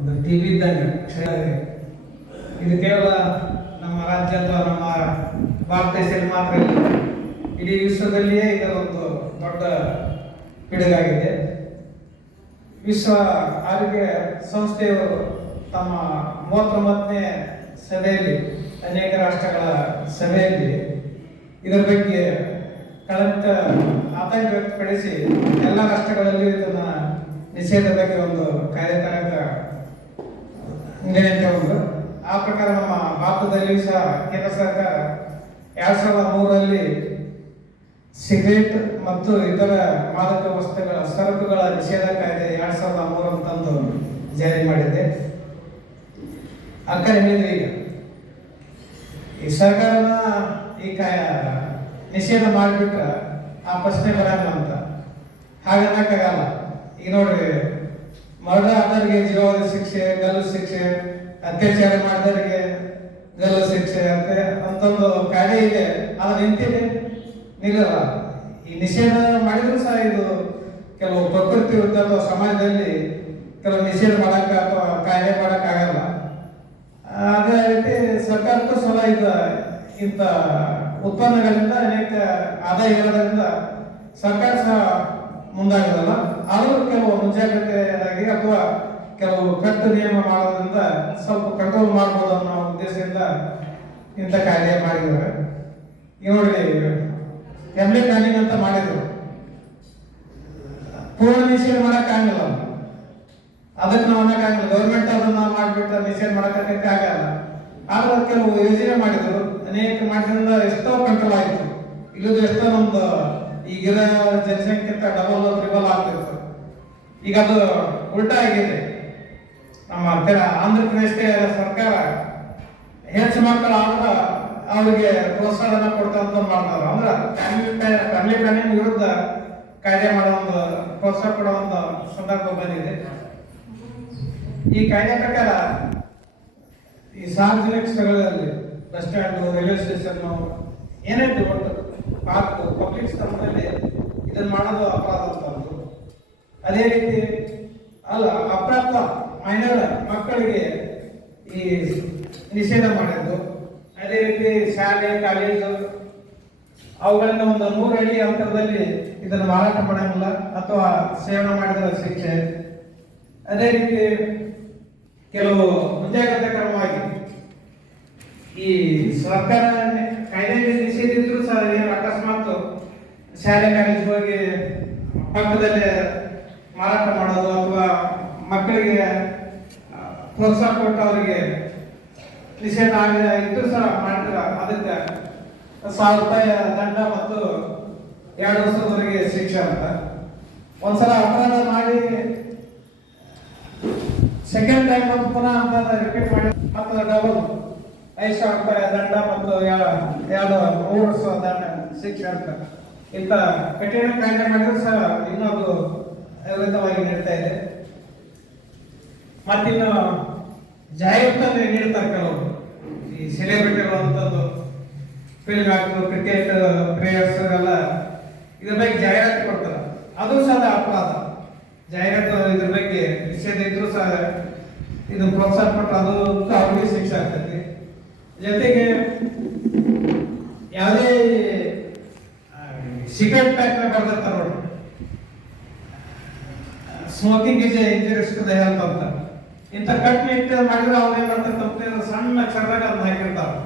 ಒಂದು ಟಿವಿ ಇದ್ದಂಗೆ ಇದು ಕೇವಲ ನಮ್ಮ ರಾಜ್ಯ ಅಥವಾ ನಮ್ಮ ಭಾರತ ದೇಶದಲ್ಲಿ ಮಾತ್ರ ಇಲ್ಲ, ಇಡೀ ವಿಶ್ವದಲ್ಲಿಯೇ ಇದರ ಒಂದು ದೊಡ್ಡ ಪಿಡುಗಾಗಿದೆ. ವಿಶ್ವ ಆರೋಗ್ಯ ಸಂಸ್ಥೆಯು ತಮ್ಮ 39ನೇ ಸಭೆಯಲ್ಲಿ, ಅನೇಕ ರಾಷ್ಟ್ರಗಳ ಸಭೆಯಲ್ಲಿ ಇದರ ಬಗ್ಗೆ ಆತಂಕ ವ್ಯಕ್ತಪಡಿಸಿ ಎಲ್ಲ ರಾಷ್ಟ್ರಗಳಲ್ಲಿ ಇದನ್ನ ನಿಷೇಧ ಬಗ್ಗೆ ಒಂದು ಕಾರ್ಯತಂತ್ರ ನಿರ್ಣಯ ಒಂದು. ಆ ಪ್ರಕಾರ ನಮ್ಮ ಭಾರತದಲ್ಲಿ ಸಹ ಕೇಂದ್ರ ಸರ್ಕಾರ 2003ರಲ್ಲಿ ಸಿಗರೇಟ್ ಮತ್ತು ಇತರ ಮಾದಕ ವಸ್ತುಗಳ ಸರಕುಗಳ ನಿಷೇಧ ಕಾಯ್ದೆ 2003 ತಂದು ಜಾರಿ ಮಾಡಿದೆ. ಅಕ್ಕ ಹೇಳಿದ್ರೆ ಈಗ ಈ ಸರ್ಕಾರನ ಈ ನಿಷೇಧ ಮಾಡಿಬಿಟ್ರೆ ಆ ಪ್ರಶ್ನೆ ಬರಲ್ಲ ಅಂತ ಹಾಗನ್ನಕ್ಕಾಗಲ್ಲ. ಈಗ ನೋಡ್ರಿ, ಮರ್ಡರ್ ಆದವರಿಗೆ ಜೀವಾವಧಿ ಶಿಕ್ಷೆ, ಗಲ್ಲು ಶಿಕ್ಷೆ, ಅತ್ಯಾಚಾರ ಮಾಡಿದವರಿಗೆ ಗಲ್ಲು ಶಿಕ್ಷೆ ಅಂತಂದು ಕಾಯ್ದೆ ಇದೆ. ಅದು ನಿಂತಿದೆ, ನಿಲ್ಲಲ್ಲ. ಈ ನಿಷೇಧ ಮಾಡಿದ್ರು ಸಹ ಇದು ಕೆಲವು ಪ್ರಕೃತಿ ವಿರುದ್ಧ ಅಥವಾ ಸಮಾಜದಲ್ಲಿ ಕೆಲವು ನಿಷೇಧ ಮಾಡಕ್ಕೆ ಅಥವಾ ಕಾಯ್ದೆ ಮಾಡಕ್ಕಾಗಲ್ಲ. ಅದೇ ರೀತಿ ಸರ್ಕಾರಕ್ಕೂ ಸಹ ಇಂಥ ಉತ್ಪನ್ನಗಳಿಂದ ಅನೇಕ ಆದಾಯ ಇರೋದ್ರಿಂದ ಸರ್ಕಾರ ಸಹ ಮುಂದಾಗೋದಲ್ಲ. ಆದರೂ ಕೆಲವು ಮುಂಜಾಗ್ರತೆಯಾಗಿ ಅಥವಾ ಕೆಲವು ಕಟ್ಟು ನಿಯಮ ಮಾಡೋದ್ರಿಂದ ಸ್ವಲ್ಪ ಕಂಟ್ರೋಲ್ ಮಾಡ್ಬೋದು ಅನ್ನೋ ಉದ್ದೇಶದಿಂದ ಇಂಥ ಕಾಯ್ದೆ ಮಾಡಿದ್ದಾರೆ. ಈಗ ನೋಡಿ, ಫ್ಯಾಮಿಲಿ ಪ್ಲಾನಿಂಗ್ ಅಂತ ಮಾಡಿದ್ರು, ಪೂರ್ಣ ನಿಷೇಧ ಮಾಡೋಕ್ಕಾಗಲ್ಲ. ಅದಕ್ಕೆ ನಾವು ಅನ್ನಕ್ಕಾಗಲ್ಲ, ಗೌರ್ಮೆಂಟ್ ಅದನ್ನ ಮಾಡಿಬಿಟ್ಟು ನಿಷೇಧ ಮಾಡೋಕ್ಕೆ ಆಗಲ್ಲ. ಆದ್ರೆ ಕೆಲವು ಯೋಜನೆ ಮಾಡಿದ್ರು, ಅನೇಕ ಮಾಡಿದ್ರಿಂದ ಎಷ್ಟೋ ಕಂಟ್ರೋಲ್ ಆಯಿತು. ಇಲ್ಲದ ಎಷ್ಟೋ ನಮ್ದು ಈಗಿರೋ ಜನಸಂಖ್ಯೆಗಿಂತ ಡಬಲ್ ಟ್ರಿಬಲ್ ಆಗ್ತಿತ್ತು. ಈಗ ಅದು ಉಲ್ಟಾ ಆಗಿದೆ. ನಮ್ಮ ಆಂಧ್ರ ಪ್ರದೇಶ ಸರ್ಕಾರ ಹೆಚ್ಚು ಮಕ್ಕಳು ಆದ್ರೆ ಅವರಿಗೆ ಪ್ರೋತ್ಸಾಹನ ಕೊಡ್ತಂತ ಮಾಡ್ತಾರೆ. ಅಂದ್ರೆ ಫ್ಯಾಮಿಲಿ ಪ್ಲಾನಿಂಗ್ ವಿರುದ್ಧ ಕಾಯ್ದೆ ಮಾಡೋ ಒಂದು ಪ್ರೋತ್ಸಾಹ ಕೊಡೋ ಒಂದು ಸಂದರ್ಭ ಬಂದಿದೆ. ಈ ಕಾಯ್ದೆ ಪ್ರಕಾರ ಈ ಸಾರ್ವಜನಿಕ ಸ್ಥಳಗಳಲ್ಲಿ ಬಸ್ ಸ್ಟ್ಯಾಂಡ್, ರೈಲ್ವೆ ಸ್ಟೇಷನ್, ಏನಾಯ್ತು ಒಟ್ಟು ಪಾರ್ಕ್, ಪಬ್ಲಿಕ್ ಸ್ಥಳದಲ್ಲಿ ಇದನ್ನ ಮಾಡೋದು ಅಪರಾಧ ಅಂತ. ಅದೇ ರೀತಿ ಅಲ್ಲ, ಅಪ್ರಾಪ್ತ ಮೈನರ್ ಮಕ್ಕಳಿಗೆ ಈ ನಿಷೇಧ ಮಾಡಿದ್ದು. ಅದೇ ರೀತಿ ಶಾಲೆ, ಕಾಲೇಜು ಅವುಗಳಿಂದ ಒಂದು 100 ಅಡಿ ಅಂತರದಲ್ಲಿ ಇದನ್ನು ಮಾರಾಟ ಮಾಡಂಗಿಲ್ಲ ಅಥವಾ ಸೇವನೆ ಮಾಡಿದ ಶಿಕ್ಷೆ. ಅದೇ ರೀತಿ ಕೆಲವು ಮುಂಜಾಗ್ರತಾ ಕ್ರಮವಾಗಿ ಈ ಸರ್ಕಾರ ಕಾಯ್ದೆ ನಿಷೇಧ ಇದ್ರೂ ಸಹ ಏನು ಅಕಸ್ಮಾತ್ ಶಾಲೆ ಕಾಲೇಜ್ ಹೋಗಿ ಪಕ್ಕದಲ್ಲಿ ಮಾರಾಟ ಮಾಡೋದು ಅಥವಾ ಮಕ್ಕಳಿಗೆ ಪ್ರೋತ್ಸಾಹ ಕೊಟ್ಟು ಅವರಿಗೆ ನಿಷೇಧ ಇದ್ದು ಸಹ ಮಾಡ್ತಾರೆ, ಅದಕ್ಕೆ 1000 ರೂಪಾಯಿ ದಂಡ ಮತ್ತು 2 ವರ್ಷದವರೆಗೆ ಶಿಕ್ಷೆ ಅಂತ. ಒಂದ್ಸಲ ಅಪರಾಧ ಮಾಡಿ ಸೆಕೆಂಡ್ ಟೈಮ್ ಮತ್ತು ಪುನಃ ಅಪರಾಧ ರಿಪೀಟ್ ಮಾಡಿ ಮತ್ತು ಡಬಲ್ 5,000 ರೂಪಾಯಿ ದಂಡ ಮತ್ತು 3 ವರ್ಷ ದಂಡ ಶಿಕ್ಷೆ ಅಂತ. ಇಂಥ ಕಠಿಣ ಕಾಯ್ದೆ ಮಾಡಿದ್ರು ಸಹ ಇನ್ನೂ ಅದು ವಿರುದ್ಧವಾಗಿ ನಡೀತಾ ಇದೆ. ಮತ್ತಿನ್ನು ಜಾಹೀರಾತನ್ನು ನೀಡ್ತಾರೆ ಕೆಲವರು, ಈ ಸೆಲೆಬ್ರಿಟಿಗಳಂತದ್ದು ಫಿಲ್ಮ್ ಆಕ್ಟರ್, ಕ್ರಿಕೆಟ್ ಪ್ಲೇಯರ್ಸ್ ಎಲ್ಲ ಇದ್ರ ಬಗ್ಗೆ ಜಾಹೀರಾತು ಕೊಡ್ತಾರೆ. ಅದು ಸಹ ಅಪರಾಧ. ಜಾಹೀರಾತು ಇದ್ರ ಬಗ್ಗೆ ನಿಷೇಧ ಇದ್ರೂ ಸಹ ಇದು ಪ್ರೋತ್ಸಾಹ ಕೊಟ್ಟರೆ ಅದು ಅವ್ರಿಗೆ ಶಿಕ್ಷೆ ಆಗ್ತೈತಿ. ಜೊತೆಗೆ ಯಾವುದೇ ಸಿಗರೆಟ್ ಪ್ಯಾಕ್ ಬರ್ದಿರ್ತಾರೆ ನೋಡಿ, smoking is injurious to the health ಅಂತ. ಇಂಥ ಕಟ್ಟುನಿಟ್ಟು ಮಾಡಿದ್ರೆ ಅವ್ರು ಏನ್ ಮಾಡ್ತಾರೆ, ತಪ್ಪು ಸಣ್ಣ ಅಕ್ಷರದಾಗ ಅದನ್ನ ಹಾಕಿರ್ತಾರೆ.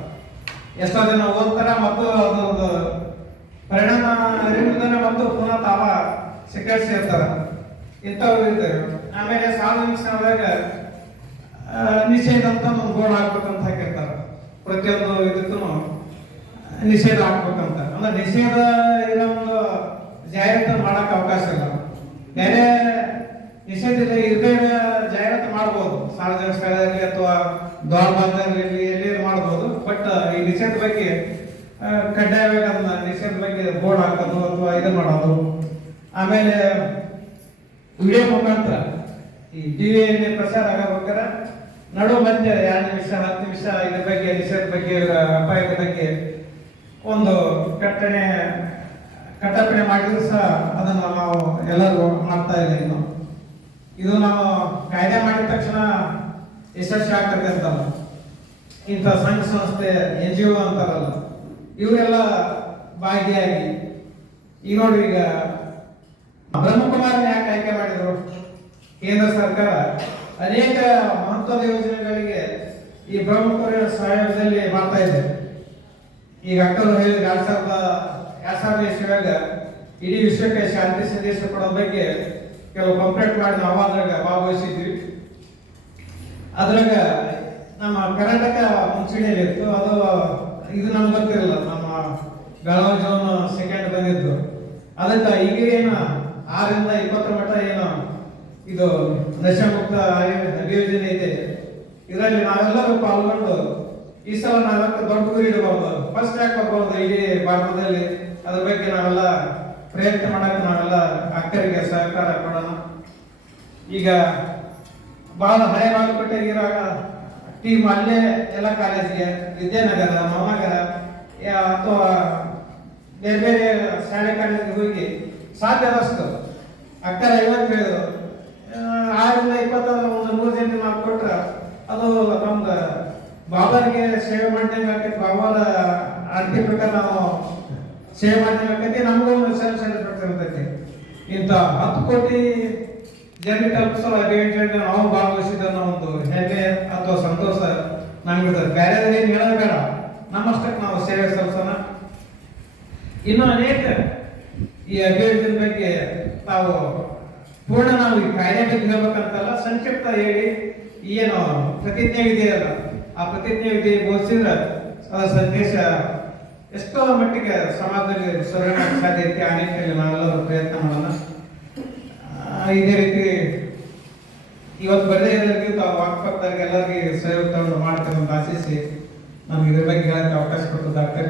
ಎಷ್ಟೋ ಜನ ಓದ್ತಾರ ಮತ್ತು ಅದೊಂದು ಪರಿಣಾಮ ಅರಿವಿಲ್ಲದೆ ಮತ್ತು ಪುನಃ ತಾವ ಸಿಗರೇಟ್ ಸೇರ್ತಾರ. ಇಂಥವ್ರು ಇದ್ದಾರೆ. ಆಮೇಲೆ ಸಾರ್ವಜನಿಕ ಸ್ಥಳದಾಗ ನಿಷೇಧ ಅಂತ ಒಂದು ಬೋರ್ಡ್ ಹಾಕ್ಬೇಕಂತ ಹಾಕಿರ್ತಾರೆ. ಪ್ರತಿಯೊಂದು ಇದಕ್ಕೂ ನಿಷೇಧ ಹಾಕ್ಬೇಕಂತ. ಅಂದ್ರೆ ನಿಷೇಧ ಇರೋ ಒಂದು ಜಾಹೀರಾತು ಮಾಡಕ್ಕೆ ಅವಕಾಶ ಇಲ್ಲ. ಬೇರೆ ನಿಷೇಧ ಇರದೇ ಜಾಹೀರಾತು ಮಾಡ್ಬೋದು, ಸಾರ್ವಜನಿಕ ಸ್ಥಳದಲ್ಲಿ ಅಥವಾ ದ್ವಾರಬಾಗದಲ್ಲಿ ಎಲ್ಲಿ ಮಾಡ್ಬೋದು. ಬಟ್ ಈ ನಿಷೇಧ ಬಗ್ಗೆ ಕಡ್ಡಾಯವಾಗಿ ಅದನ್ನ ನಿಷೇಧ ಬಗ್ಗೆ ಬೋರ್ಡ್ ಹಾಕೋದು ಅಥವಾ ಇದು ಮಾಡೋದು. ಆಮೇಲೆ ವಿಡಿಯೋ ಮುಖಾಂತರ ಈ ಟಿವಿಯಲ್ಲಿ ಪ್ರಸಾರ ಆಗಬೇಕಾದ್ರೆ ನಡು ಮಧ್ಯೆ 2 ನಿಮಿಷ 10 ನಿಮಿಷ ಇದ್ರ ಬಗ್ಗೆ ನಿಷೇಧ ಬಗ್ಗೆ ಅಪಾಯದ ಬಗ್ಗೆ ಒಂದು ಕಟ್ಟಪ್ಪಣೆ ಮಾಡಿದ್ರು ಸಹ ಅದನ್ನು ನಾವು ಎಲ್ಲರೂ ಮಾಡ್ತಾ ಇಲ್ಲ. ಇನ್ನು ಇದು ನಾವು ಕಾಯ್ದೆ ಮಾಡಿದ ತಕ್ಷಣ ಯಶಸ್ವಿ ಆಗ್ತದೆ ಅಂತಲ್ಲ, ಇಂಥ ಸಂಘ ಸಂಸ್ಥೆ NGO ಅಂತಾರಲ್ಲ, ಇವರೆಲ್ಲ ಭಾಗಿಯಾಗಿ ಈಗ ನೋಡ್ರಿ, ಈಗ ಬ್ರಹ್ಮಕುಮಾರನ ಯಾಕೆ ಆಯ್ಕೆ ಮಾಡಿದ್ರು? ಕೇಂದ್ರ ಸರ್ಕಾರ ಅನೇಕ ಮಹತ್ವದ ಯೋಜನೆಗಳಿಗೆ ಈ ಬ್ರಹ್ಮಕುಮಾರ ಸಹಯೋಗದಲ್ಲಿ ಮಾಡ್ತಾ ಇದೆ. ಈಗ ಅಕ್ಕರು ಹೇಳಿದ 2000 ಇಸ್ವಿಯಾಗ ಇಡೀ ವಿಶ್ವಕ್ಕೆ ಶಾಂತಿ ಸಂದೇಶ ಕೊಡೋ ಬಗ್ಗೆ ಕೆಲವು ಕಂಪ್ಲೇಂಟ್ ಮಾಡಿ ನಾವು ಅದ್ರಾಗ ಭಾಗವಹಿಸಿದ್ವಿ. ಅದ್ರಾಗ ನಮ್ಮ ಕರ್ನಾಟಕ ಮುಂಚೂಣಿಯಲ್ಲಿತ್ತು. ಅದು ಇದು ನಮ್ಗೆ ಗೊತ್ತಿರಲಿಲ್ಲ, ನಮ್ಮ ಬೆಳಗಾವಿ ಜೋನ್ ಸೆಕೆಂಡ್ ಬಂದಿದ್ದು. ಅದಕ್ಕೆ ಈಗ ಏನು 6ರಿಂದ 20 ಮಟ್ಟ ಏನು ಇದು ನಶಾಮುಕ್ತ ಅಭಿಯೋಜನೆ ಇದೆ. ಇದರಲ್ಲಿ ನಾವೆಲ್ಲರೂ ಪಾಲ್ಗೊಂಡು ಈ ಸಲ ನಾವೆಲ್ಲ ದೊಡ್ಡ ಗುರಿ ಇಡಬಹುದು, ಫಸ್ಟ್ ರ್ಯಾಂಕ್ ಬರ್ಬೋದು ಇಡೀ ಭಾರತದಲ್ಲಿ. ಅದ್ರ ಬಗ್ಗೆ ನಾವೆಲ್ಲ ಪ್ರಯತ್ನ ಮಾಡಕ್ಕೆ ನಾವೆಲ್ಲ ಅಕ್ಕರಿಗೆ ಸಹಕಾರ ಕೊಡೋಣ. ಈಗ ಬಹಳ ಹಳೆ ಬಾಗಲಕೋಟೆ ಇರುವಾಗ ಟೀಮ್ ಅಲ್ಲೇ ಎಲ್ಲ ಕಾಲೇಜಿಗೆ, ವಿದ್ಯಾನಗರ, ನವನಗರ ಅಥವಾ ಬೇರೆ ಬೇರೆ ಶಾಲೆ ಕಾಲೇಜಿಗೆ ಹೋಗಿ ಸಾಧ್ಯದಷ್ಟು ಅಕ್ಕರ 50 ಹೇಳಿದ್ರು. 6ರಿಂದ 20 ಒಂದು 100 ಜನ ನಾವು ಕೊಟ್ರೆ ಅದು ನಮ್ದು ಬಾಬಾರಿಗೆ ಸೇವೆ ಮಾಡಿದಂಗೆ ಆಕೈತಿ. ಬಾಬಾರ ಆರ್ತಿ ಪ್ರಕಾರ ನಾವು ಸೇವೆ ಮಾಡಿದಂಗೆ ಆಕೈತಿ. ನಮಗೂ ಒಂದು ಸೆಲ್ಫ್ ಇರ್ತೈತಿ. ಇಂಥ 10 ಕೋಟಿ ಜನರಿಗೆ ತಲುಪಿಸೋ ಅಭಿಯಾನ ನಾವು ಭಾಗವಹಿಸಿದ ಒಂದು ಹೆಮ್ಮೆ ಅಥವಾ ಸಂತೋಷ ನಮ್ಗೆ. ಬೇರೆ ಏನು ಹೇಳೋದು ಬೇಡ, ನಮ್ಮಷ್ಟಕ್ಕೆ ನಾವು ಸೇವೆ ಸಲ್ಲಿಸೋಣ. ಇನ್ನು ಅನೇಕ ಈ ಅಭಿವೃದ್ಧಿ ಬಗ್ಗೆ ನಾವು ಪೂರ್ಣ ನಾವು ಈ ಕಾಯ್ದೆ ಬಗ್ಗೆ ಹೇಳ್ಬೇಕಂತಲ್ಲ, ಸಂಕ್ಷಿಪ್ತ ಹೇಳಿ ಏನು ಪ್ರತಿಜ್ಞೆ ಇದೆಯಲ್ಲ, ಆ ಪ್ರತಿಜ್ಞೆ ವಿಧಿ ಬೋಧಿಸಿದ್ರೆ ಅದರ ಸಂದೇಶ ಎಷ್ಟೋ ಮಟ್ಟಿಗೆ ಸಮಾಜದಲ್ಲಿ ಸುಧಾರಣೆ ಸಾಧ್ಯತೆ. ಆ ನಿಟ್ಟಿನಲ್ಲಿ ನಾವೆಲ್ಲರೂ ಪ್ರಯತ್ನ ಮಾಡೋಣ. ಇದೇ ರೀತಿ ಇವತ್ತು ಬರದೇ ಇರೋದಕ್ಕೆ ತಾವು ವಾಕ್ಪಕ್ದಾಗ ಎಲ್ಲರಿಗೆ ಸಹಯೋಗ ತಗೊಂಡು ಮಾಡ್ತೇವೆ ಅಂತ ಆಶಿಸಿ ನಮ್ಗೆ ಇದ್ರ ಬಗ್ಗೆ ಹೇಳಕ್ಕೆ ಅವಕಾಶ ಕೊಟ್ಟು ಡಾಕ್ಟರ್